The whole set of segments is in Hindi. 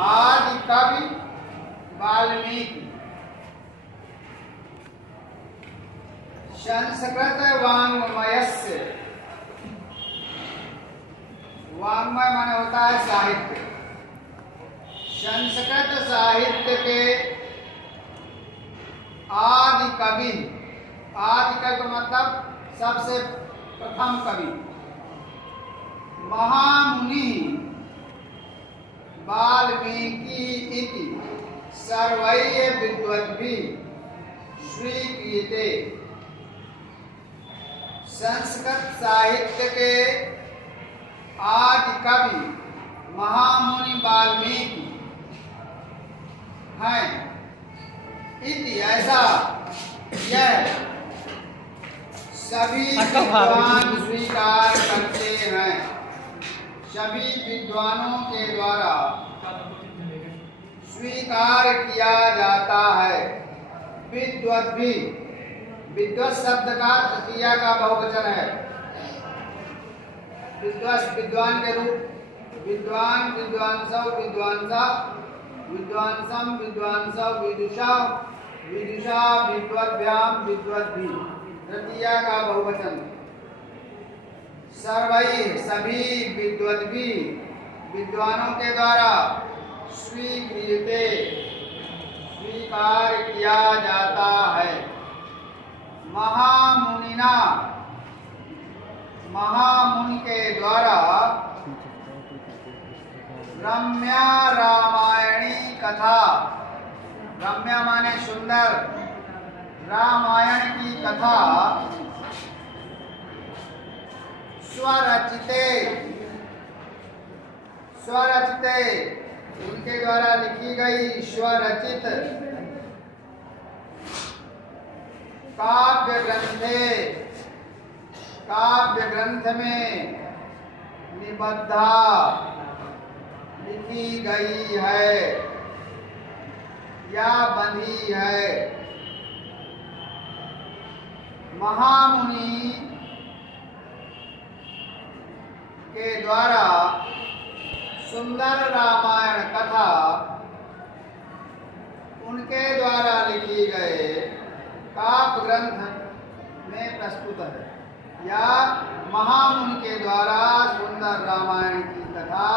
आदि कवि वाल्मीकि संस्कृत वाङ्मयस्य, वाङ्मय माने होता है साहित्य, संस्कृत साहित्य के आदि कवि, आदि कवि का मतलब सबसे प्रथम कवि, महामुनि वाल्मीकि इति सर्वैः विद्वद्भिः स्वीक्रियते। संस्कृत साहित्य के आदि कवि महामुनि वाल्मीकि हैं। इति ऐसा यह सभी विद्वान स्वीकार करते हैं, सभी विद्वानों के द्वारा स्वीकार किया जाता है। विद्वद्भि, विद्वत् शब्द का तृतीया का बहुवचन है। विद्वत् विद्वान के रूप, विद्वान, विद्वांसौ, विद्वांसा, विद्वांसम, विद्वांसौ, विदुषा, विदुषा, विद्वद्भ्याम, विद्वद्भि, तृतीया का बहुवचन। सर्वैः सभी, विद्वद्भि विद्वानों के द्वारा, स्वीक्रियते स्वीकार किया जाता है। महामुनिना, महामुनि के द्वारा रम्या रामायणी कथा, रम्या माने सुंदर, रामायण की कथा स्वरचिते, स्वरचिते उनके द्वारा लिखी गई स्वरचित काव्य ग्रंथे, काव्य ग्रंथ में निबद्धा लिखी गई है या बंधी है। महामुनि के द्वारा सुंदर रामायण कथा उनके द्वारा लिखी गए काव्य ग्रंथ में प्रस्तुत है, या महामुनि के द्वारा सुंदर रामायण की कथा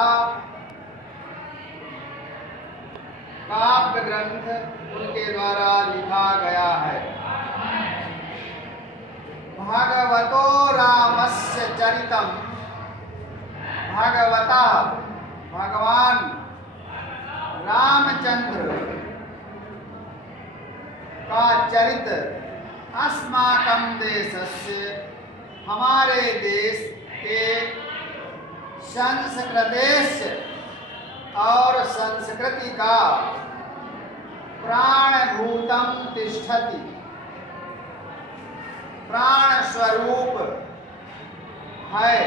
काव्य ग्रंथ उनके द्वारा लिखा गया है। भागवतो रामस्य चरितम, भागवता भगवान रामचंद्र का चरित्र अस्माकं देशस्य, हमारे देश के संस्कृतेश और संस्कृति का प्राणभूतम तिष्ठति, प्राण स्वरूप है।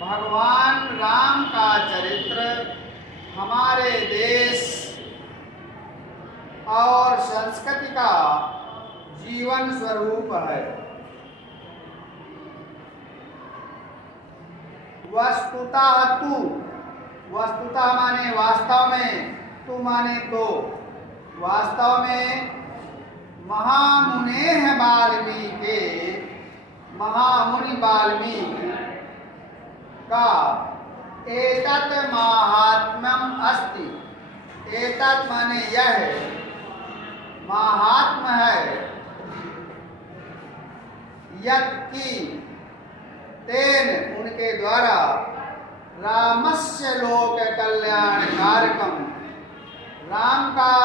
भगवान राम का चरित्र हमारे देश और संस्कृति का जीवन स्वरूप है। वस्तुतः तु, वस्तुतः माने वास्तव में, तु माने तो, वास्तव में महामुनेः वाल्मीकि, महामुनि वाल्मीकि का एतत् महात्म्यम् अस्ति, एतत् माने यह महात्म्य है, यत् की तेन उनके द्वारा रामस्य लोक कल्याण कारकम, राम का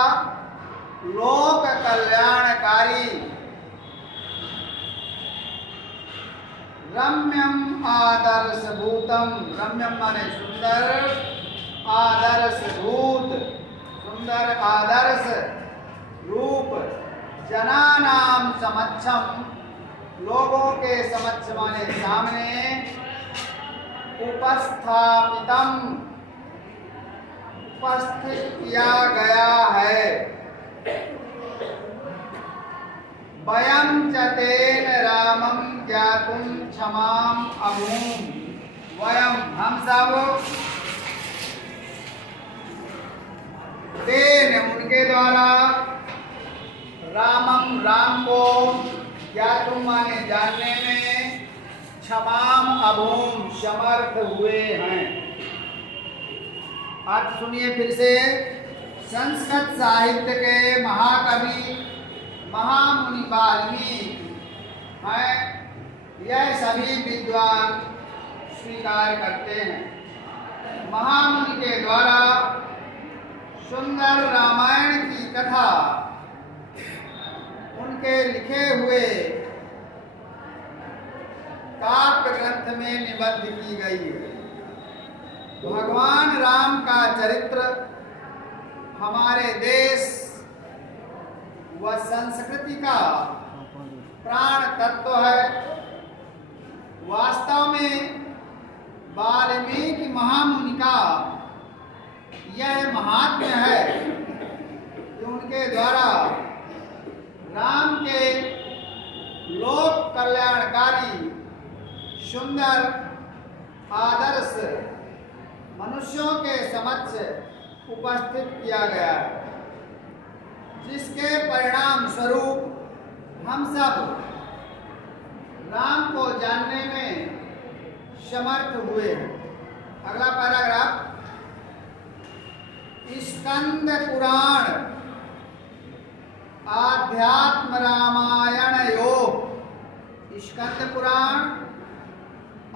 लोक कल्याणकारी रम्यम आदर्श भूतम, रम्यम माने सुंदर, आदर्श भूत सुंदर आदर्श रूप, जनानाम समक्षम लोगों के समक्ष माने सामने, उपस्थापितम उपस्थित किया गया है। वयं च तेन रामं ज्ञातुं क्षमाम अभूम, वयं हम सब उनके द्वारा रामम राम को ज्ञातुम माने जानने में क्षमाम अभूम समर्थ हुए हैं। अर्थ सुनिए फिर से। संस्कृत साहित्य के महाकवि महामुनि वाल्मीकि हैं, यह सभी विद्वान स्वीकार करते हैं। महामुनि के द्वारा सुंदर रामायण की कथा उनके लिखे हुए काव्य ग्रंथ में निबद्ध की गई है। भगवान राम का चरित्र हमारे देश व संस्कृति का प्राण तत्व है। वास्तव में वाल्मीकि महामुनि का यह महात्म्य है कि उनके द्वारा राम के लोक कल्याणकारी सुंदर आदर्श मनुष्यों के समक्ष उपस्थित किया गया है, जिसके परिणाम स्वरूप हम सब राम को जानने में समर्थ हुए हैं। अगला पैराग्राफ। स्कंद पुराण आध्यात्म रामायण योग। स्कंद पुराण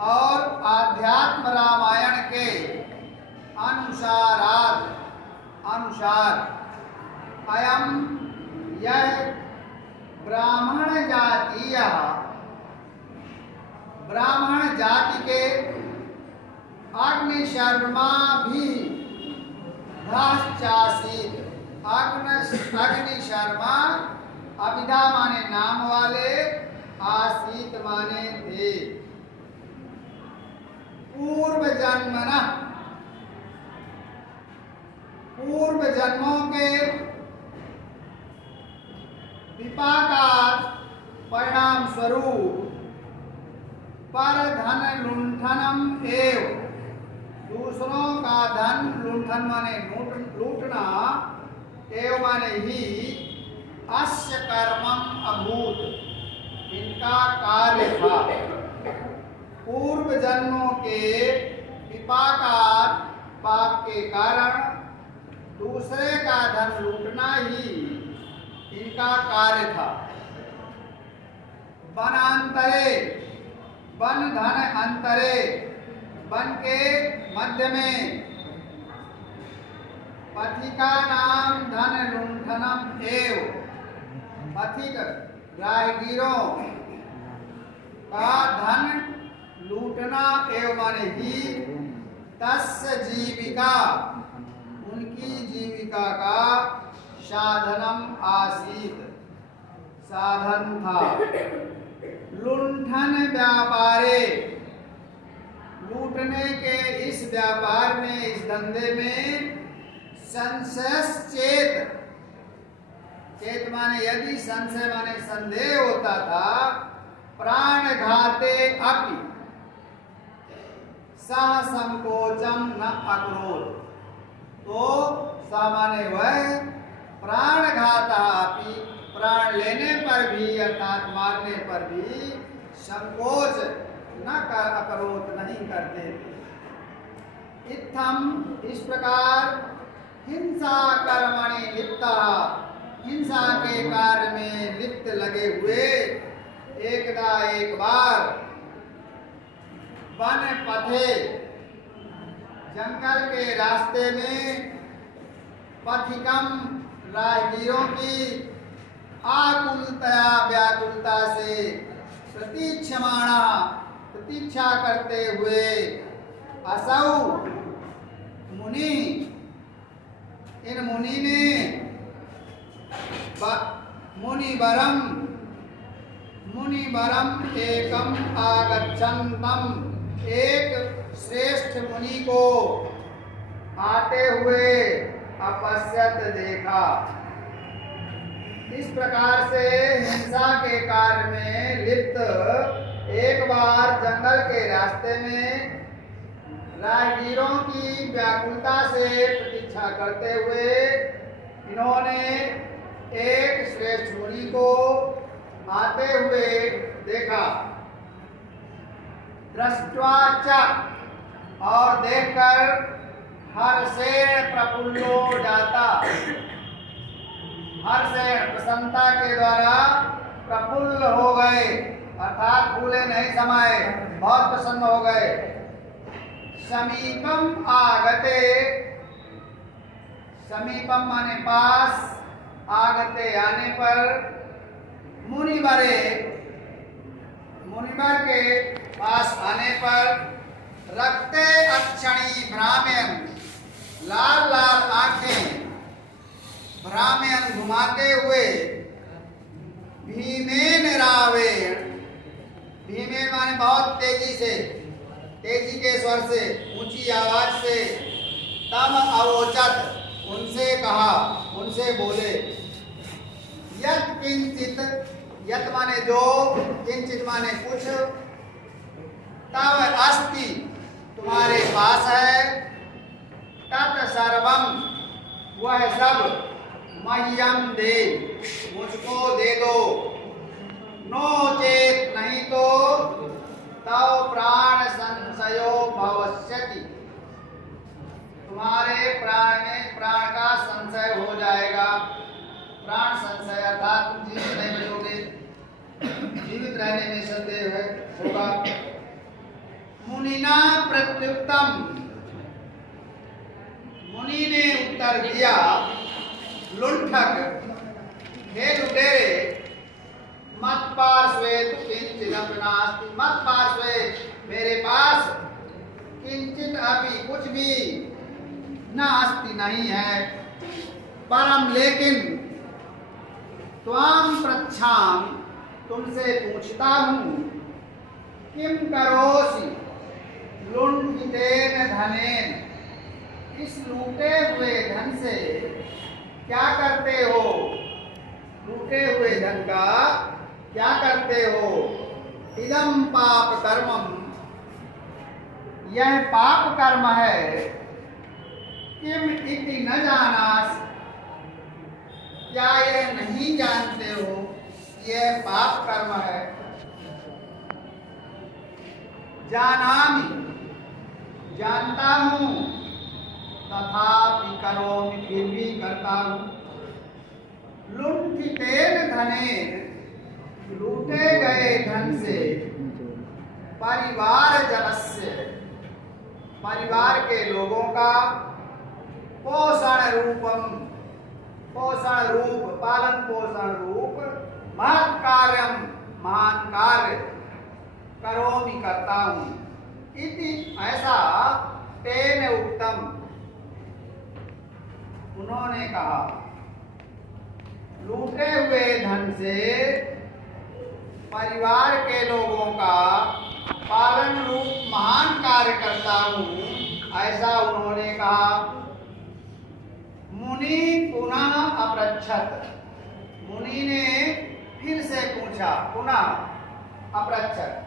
और आध्यात्म रामायण के अनुसार अयम यह ब्राह्मण जाति के अग्निशर्मा भी धाश्चासीत। अग्निशर्मा अभिधा माने नाम वाले, आसीत माने थे। पूर्व जन्मों के विपाकात् परिणाम स्वरूप पर धन लुंठनम एव, दूसरों का धन लुंठन माने लूटना, एव माने ही अस्य कर्मम अभूत, इनका कार्य था। पूर्व जन्मों के विपाकात् पाप के कारण दूसरे का धन लूटना ही इनका कार्य था। वनांतरे, वन धन अंतरे, वन के मध्य में, पथिका नाम धन लुंठनम एव, पथिक राहगीरों का धन लूटना एवं माने ही तस्य जीविका, उनकी जीविका का साधनम आसीत, साधन था। लुंठन व्यापारे, लूटने के इस व्यापार में, इस धंधे में संशयश्चेत, चेत माने यदि, संशय माने संदेह होता था, प्राणघाते अपि सह संकोचम न अकरोत्, तो सामान्य वह प्राणघात अपि, प्राण लेने पर भी अर्थात मारने पर भी संकोच न अकरोत्, नहीं करते थे। इत्थम, इस प्रकार, हिंसा कर्मणि लिप्ता, हिंसा के कार्य में लिप्त लगे हुए एकदा एक बार वन पथे, जंगल के रास्ते में, पथिकम राहगीरों की आकुलतया व्याकुलता से प्रतीक्षमाणा, प्रतीक्षा करते हुए, असौ मुनि, इन मुनि ने, मुनिवरम एकम आगच्छन्तम, एक श्रेष्ठ मुनि को आते हुए अपश्यत देखा। इस प्रकार से हिंसा के कार्य में लिप्त एक बार जंगल के रास्ते में राहगीरों की व्याकुलता से प्रतीक्षा करते हुए इन्होंने एक श्रेष्ठ मुनि को आते हुए देखा। दृष्ट्वा च, और देखकर हर्षेण प्रफुल्लो जाता, हर्षेण प्रसन्नता के द्वारा प्रफुल्ल हो गए, अर्थात फूले नहीं समाये, बहुत प्रसन्न हो गए। समीपम आगते, समीपम माने पास, आगते आने पर, मुनिवरे, मुनिवर के पास आने पर, रक्ते अक्षणी भ्राम्यन, लाल लाल आंखें भ्राम्यन घुमाते हुए, भीमेन रावेण, भीमेन माने बहुत तेजी से, तेजी के स्वर से, ऊंची आवाज से, तम अवोचत, उनसे कहा, उनसे बोले। यत् किंचित, यत् माने जो, किंचित माने कुछ, तव अस्ति, तुम्हारे पास है, तत् सर्वम, वह सब, मह्यम दे, मुझको दे दो, नो चेत, नहीं तो, तव प्राण संशयो भविष्यति, तुम्हारे प्राण में प्राण का संशय हो जाएगा। प्राण संशय अर्थात तुम जीवित नहीं बचोगे, जीवित रहने में संदेह है होगा। मुनिना प्रत्युत्तम, मुनि ने उत्तर दिया, लुंठक, हे लुटेरे, मत पार्श्वे किंचिदपि नास्ति, मत पार्श्वे, मेरे पास, किंचित अभी कुछ भी, नास्ति नहीं है, परम लेकिन, त्वाम पृच्छाम, तुमसे पूछता हूँ, किम करोसि लुण्ठितेन धनेन, इस लूटे हुए धन से क्या करते हो, लूटे हुए धन का क्या करते हो। इदम पाप कर्मम, यह पाप कर्म है। किम इति न जानास, क्या यह नहीं जानते हो, यह पाप कर्म है। जानामि, जानता हूँ, तथापि करोमि, फिर भी करता हूँ। लुण्ठितेन धनेन, लूटे गए धन से, परिवार जनस्य, परिवार के लोगों का, पोषण रूपम, पोषण रूप, पालन पोषण रूप, महत् कार्यम, महान कार्य, करोमि, करता हूँ। इति, ऐसा, तेन उत्तम, उन्होंने कहा, लूटे हुए धन से परिवार के लोगों का पालन रूप महान कार्य करता हूँ, ऐसा उन्होंने कहा। मुनि पुनः अपृच्छत, मुनि ने फिर से पूछा, पुनः अपृच्छत,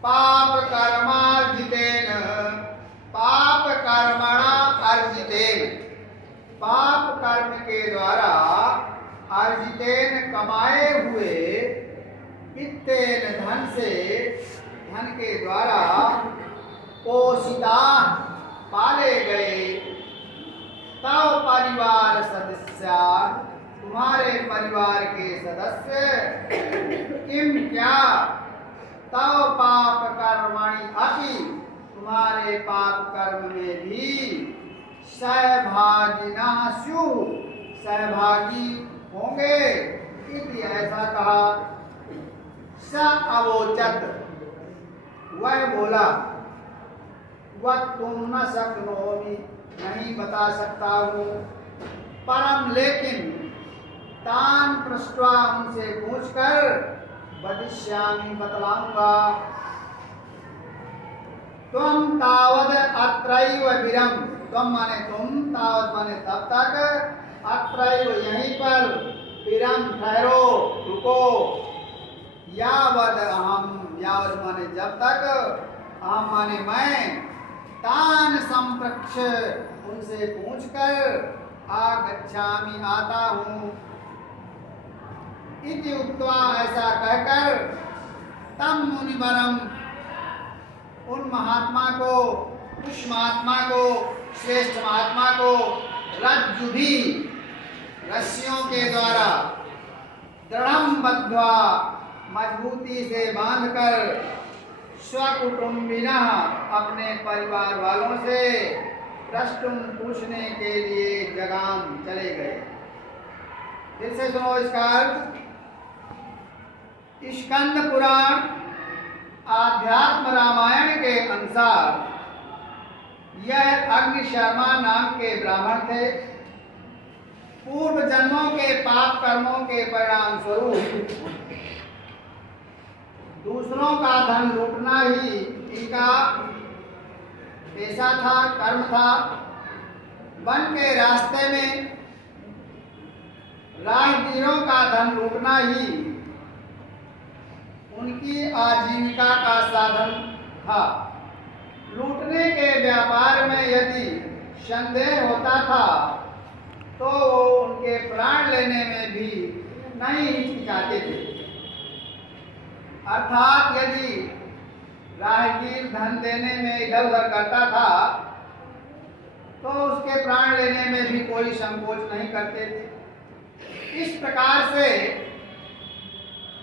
पाप कर्मार्जितेन, पाप कर्मणा अर्जितेन, पाप कर्म के द्वारा, अर्जितेन कमाए हुए, वित्तेन धन से, धन के द्वारा, पोषिता पाले गए, तव परिवार सदस्य, तुम्हारे परिवार के सदस्य, किम क्या, तव पाप कर्मणि अपि, तुम्हारे पाप कर्म में भी, सहभागिना स्युः, सहभागी होंगे। इति, ऐसा कहा। स अवोचत, वह बोला, वक्तुं न शक्नोमि, नहीं बता सकता हूँ, परम लेकिन, तान पृष्ट्वा, उनसे पूछकर, वदिष्यामि, बतलाऊंगा। त्वं तावद अत्रैव विरम, त्वं माने तुम, तावद माने तब तक, अत्रैव यहीं पर, विरम ठहरो, रुको, यावद अहम, यावद माने जब तक, अहम माने मैं, तान संप्रक्ष, उनसे पूछकर, आगच्छामि आता हूँ। इति उक्त्वा ऐसा कहकर तम मुनिवरम उन महात्मा को, उस महात्मा को, श्रेष्ठ महात्मा को रज्जुभी रस्सियों के द्वारा दृढ़ं बद्ध्वा मजबूती से बांधकर स्वकुटुंबिनः अपने परिवार वालों से प्रश्न पूछने के लिए जगाम चले गए। फिर से सुनो इसका अर्थ। स्कंद पुराण आध्यात्म रामायण के अनुसार यह अग्निशर्मा नाम के ब्राह्मण थे। पूर्व जन्मों के पाप कर्मों के परिणाम स्वरूप दूसरों का धन लूटना ही इनका पेशा था, कर्म था। वन के रास्ते में राहगीरों का धन लूटना ही उनकी आजीविका का साधन था। लूटने के व्यापार में यदि संदेह होता था तो वो उनके प्राण लेने में भी नहीं हिचकिचाते थे। अर्थात यदि राहगीर धन देने में इधर उधर करता था तो उसके प्राण लेने में भी कोई संकोच नहीं करते थे। इस प्रकार से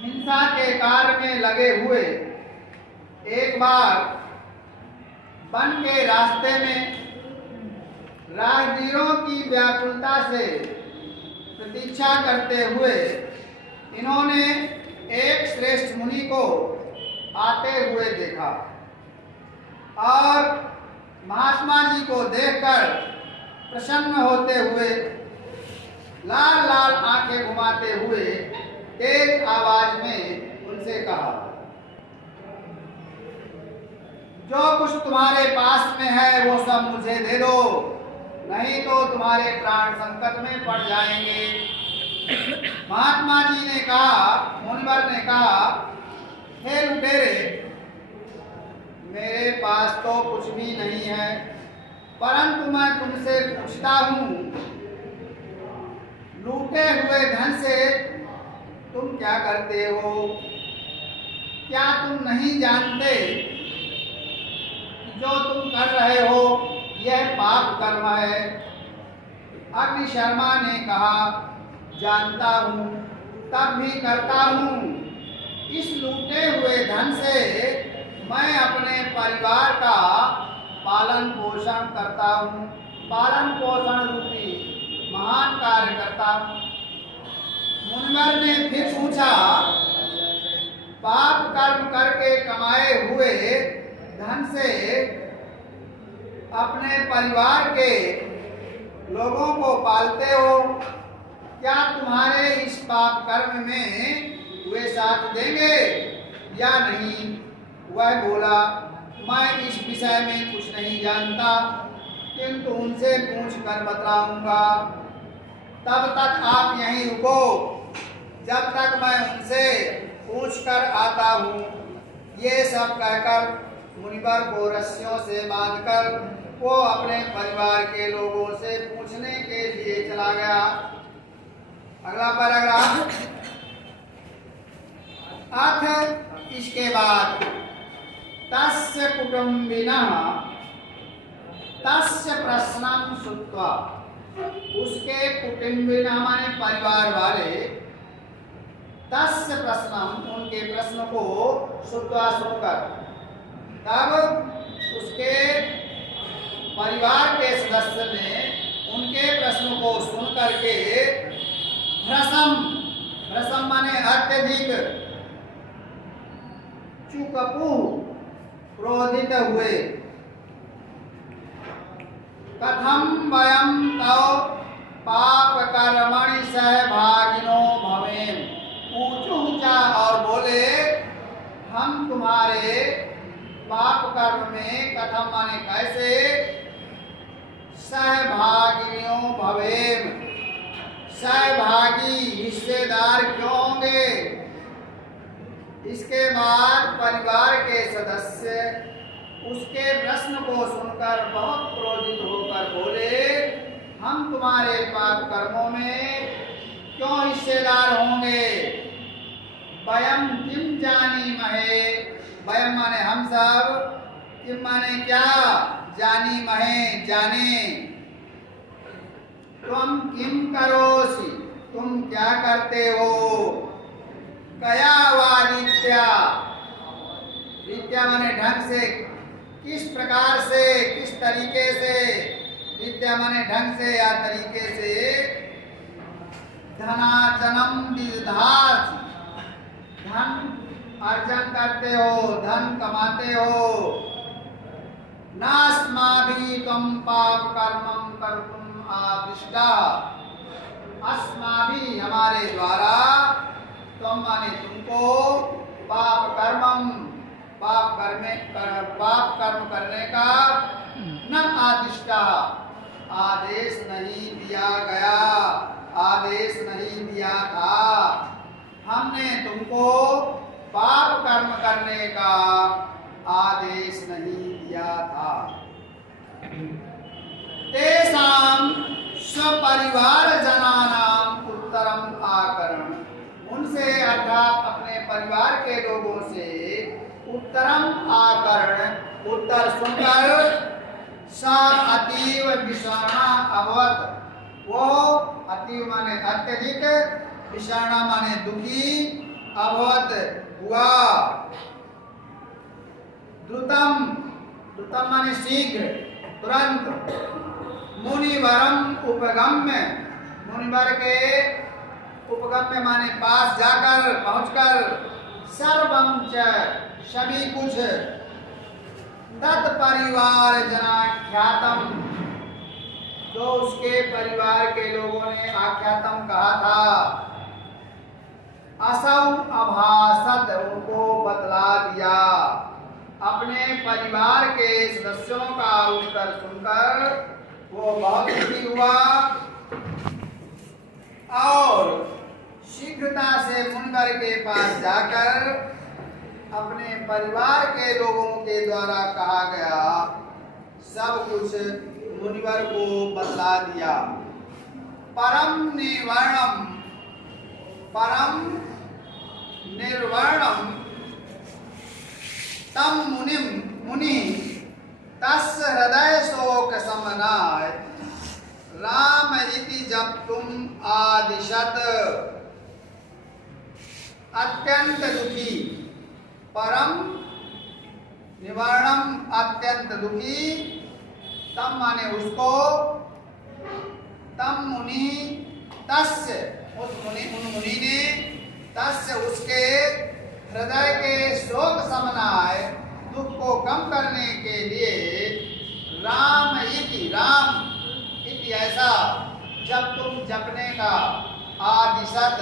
हिंसा के कार्य में लगे हुए एक बार वन के रास्ते में राहगीरों की व्याकुलता से प्रतीक्षा करते हुए इन्होंने एक श्रेष्ठ मुनि को आते हुए देखा और महात्मा जी को देखकर प्रसन्न होते हुए लाल लाल आंखें घुमाते हुए तेज आवाज में उनसे कहा, जो कुछ तुम्हारे पास में है वो सब मुझे दे दो, नहीं तो तुम्हारे प्राण संकट में पड़ जाएंगे। महात्मा जी ने कहा, मुनिवर ने कहा, हे लुटेरे, मेरे पास तो कुछ भी नहीं है, परंतु मैं तुमसे पूछता हूँ, लूटे हुए धन से तुम क्या करते हो? क्या तुम नहीं जानते कि जो तुम कर रहे हो यह पाप कर्म है? अग्निशर्मा ने कहा, जानता हूँ, तब भी करता हूँ। इस लूटे हुए धन से मैं अपने परिवार का पालन पोषण करता हूँ, पालन पोषण रूपी महान कार्य करता हूँ। मुनिवर ने फिर पूछा, पाप कर्म करके कमाए हुए धन से अपने परिवार के लोगों को पालते हो, क्या तुम्हारे इस पाप कर्म में वे साथ देंगे या नहीं? वह बोला, मैं इस विषय में कुछ नहीं जानता, किंतु उनसे पूछ कर बतलाऊंगा। तब तक आप यहीं रुको, जब तक मैं उनसे पूछ कर आता हूँ। ये सब कहकर मुनिवर को रस्सियों से बांधकर वो अपने परिवार के लोगों से पूछने के लिए चला गया। अगला पैराग्राफ। अथ इसके बाद तस्य कुटुंबिनः तस्य प्रश्नं श्रुत्वा, उसके कुटुंबिनः माने परिवार वाले, तस्य प्रश्नम उनके प्रश्न को श्रुत्वा सुनकर, तब उसके परिवार के सदस्य ने उनके प्रश्न को सुन करके भ्रसम, भ्रसम माने अत्यधिक, चुकपु क्रोधित हुए। कथम वयम तव पाप कर्मणि सहभागिनो भवेम, ऊंचा और बोले, हम तुम्हारे पाप कर्म में कथम माने कैसे सहभागियों भवेम, सहभागी हिस्सेदार क्यों होंगे? इसके बाद परिवार के सदस्य उसके प्रश्न को सुनकर बहुत क्रोधित होकर बोले, हम तुम्हारे पाप कर्मों में क्यों हिस्सेदार होंगे। वयम किम जानीमहे, वयम माने हम सब, किम माने क्या, जानीमहे जाने। तुम किम करोसि, तुम क्या करते हो। कया वा रीत्या, रीत्या माने ढंग से, किस प्रकार से, किस तरीके से। रीत्या माने ढंग से या तरीके से। धनार्जनम विदधासि, धन अर्जन करते हो, धन कमाते हो। नास्माभिः त्वं पाप कर्मं कर्तुम् आदिष्टा, अस्माभिः हमारे द्वारा, त्वं माने तुमको, पाप कर्मम पाप कर्म करने का न आदिष्टा, आदेश नहीं दिया गया, आदेश नहीं दिया था। हमने तुमको पाप कर्म करने का आदेश नहीं दिया था। तेषां स्वपरिवार जनानां उत्तरम आकरण, उनसे अर्थात अपने परिवार के लोगों से उत्तरम आकरण, उत्तर सुनकर सा अतीव विषाणा अभवत, वो अतीव माने अत्यधिक, विषाणा माने दुखी, अभवत हुआ। द्रुतम, द्रुतम माने शीघ्र, तुरंत। मुनिवरम उपगम्य, मुनिवर के उपगम्य माने पास जाकर, पहुंचकर। सर्वं च, सभी कुछ। तत् परिवार जनाख्यातम, तो उसके परिवार के लोगों ने आख्यातम कहा था। असौ अभासत, उनको बतला दिया। अपने परिवार के सदस्यों का उत्तर सुनकर वो बहुत दुखी हुआ और शीघ्रता से मुनिवर के पास जाकर अपने परिवार के लोगों के द्वारा कहा गया सब कुछ मुनिवर को बतला दिया। परम निर्वर्णम, परम निर्वर्णम तम मुनिम, मुनि तस् हृदय शोक समनाय राम इति जब तुम आदिशत, अत्यंत दुखी। परम निवारणम, अत्यंत दुखी। तम माने उसको, तम मुनि, तस्य उस मुनि, उन मुनि ने, तस्य उसके, हृदय के शोक समनाय, दुख को कम करने के लिए, राम इति, राम इति ऐसा, जब तुम जपने का, आदिशत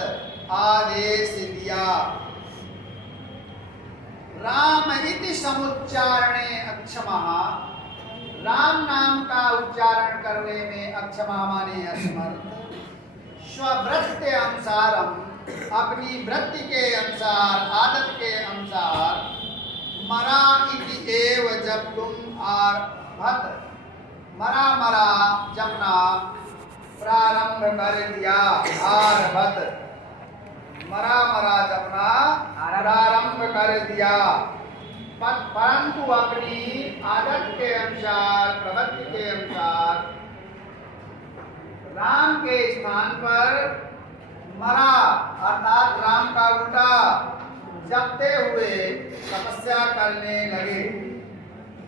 आदेश दिया। राम इति समुच्चारणे अक्षमः, राम नाम का उच्चारण करने में अक्षमा माने असमर्थ। स्ववृत्ति अनुसारम, अपनी वृत्ति के अनुसार, आदत के अनुसार। मरा इति एव जब तुम आरभत, मरा मरा जपना प्रारंभ कर दिया। आरभत, मरा मरा जपना प्रारंभ कर दिया। परंतु अपनी आदत के अनुसार, प्रवृत्ति के अनुसार राम के स्थान पर मरा अर्थात राम का उल्टा जपते हुए तपस्या करने लगे।